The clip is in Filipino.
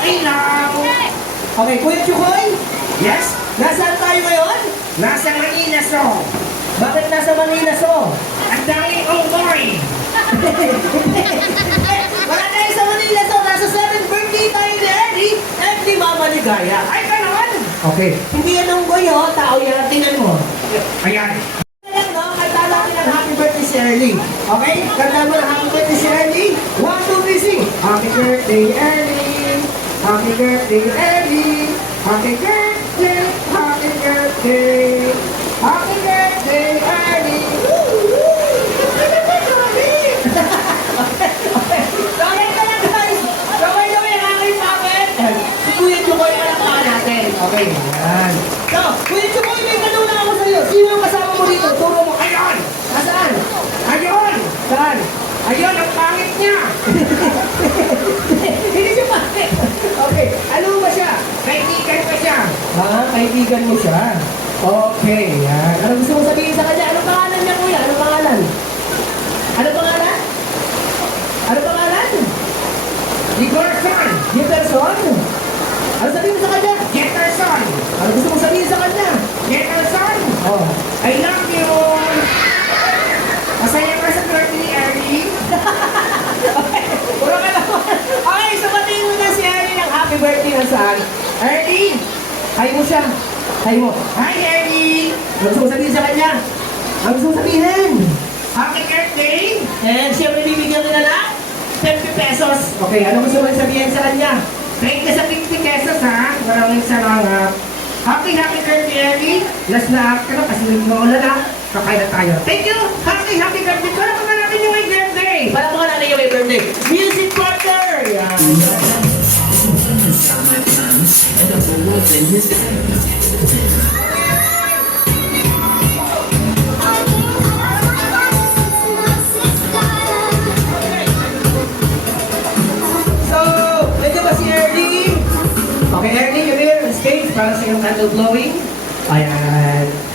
Okay lang. Okay, Kuya Chukoy, Yes? nasaan tayo ngayon? Nasa Manila, so. Bakit nasa Manila, so? Ang daming unggoy. Wala tayo sa Manila, so nasa 7th birthday tayo ni Eddie at ni Mama Ligaya. Ay, gano'n. Okay. Hindi yan ang boy, oh. Tao yan. Tingnan mo. Ayan. Ayan, no? Kanta natin ang happy birthday si Early. Okay? Kanta mo ang happy birthday si Early. 1, 2, 3, sing. Happy birthday, Early. Happy birthday, Early. Happy birthday. Happy birthday. Happy birthday, Early. Okay ka lang, guys. Gawin ang aking puppet. Si Kuya Chukoy palakpakan natin. Okay, yan. So, Kuya Chukoy, may kanuna ako sa'yo. Sino ang kasama mo dito? Turo mo. Ayun. Nasaan? Ayun. Saan? Ayun, ang pangit niya. Hindi siya pake. Okay, ano ba siya? Kaibigan ko siya. Kaibigan mo siya. Okay, yan. Ano gusto mo sabihin sa kanya? Ano pangalan niya, Kuya? Ano pangalan? Ano pangalan? Ano pangalan? Jefferson. Jefferson? Ano sabihin mo sa kanya? Jefferson. Ano gusto mo sabihin sa kanya? Jefferson. Oh. I love you. Masaya ka sa birthday, Early. Puro ka naman. Okay, sabatiin mo na si Early ng happy birthday na saan. Early! Hi mo siya. Hi mo. Hi, Early. Ano gusto mo sabihin sa kanya? Ano gusto mo sabihin? Happy birthday. And siyempre bibigyan mo na lang 50 pesos. Okay, ano gusto mo sabihin sa kanya? Thank you sa 50 pesos, ha. Maraming salamat. Happy birthday, Early. Last na act ka na kasi maulan na. Kakain na tayo. Thank you. Happy birthday. Para pa natin yung may birthday. Para mga natin yung may birthday. Music partner! Yan. So, medyo ba si Ernie? Okay, Ernie, come here on stage para sa iyong candle blowing. Ayan.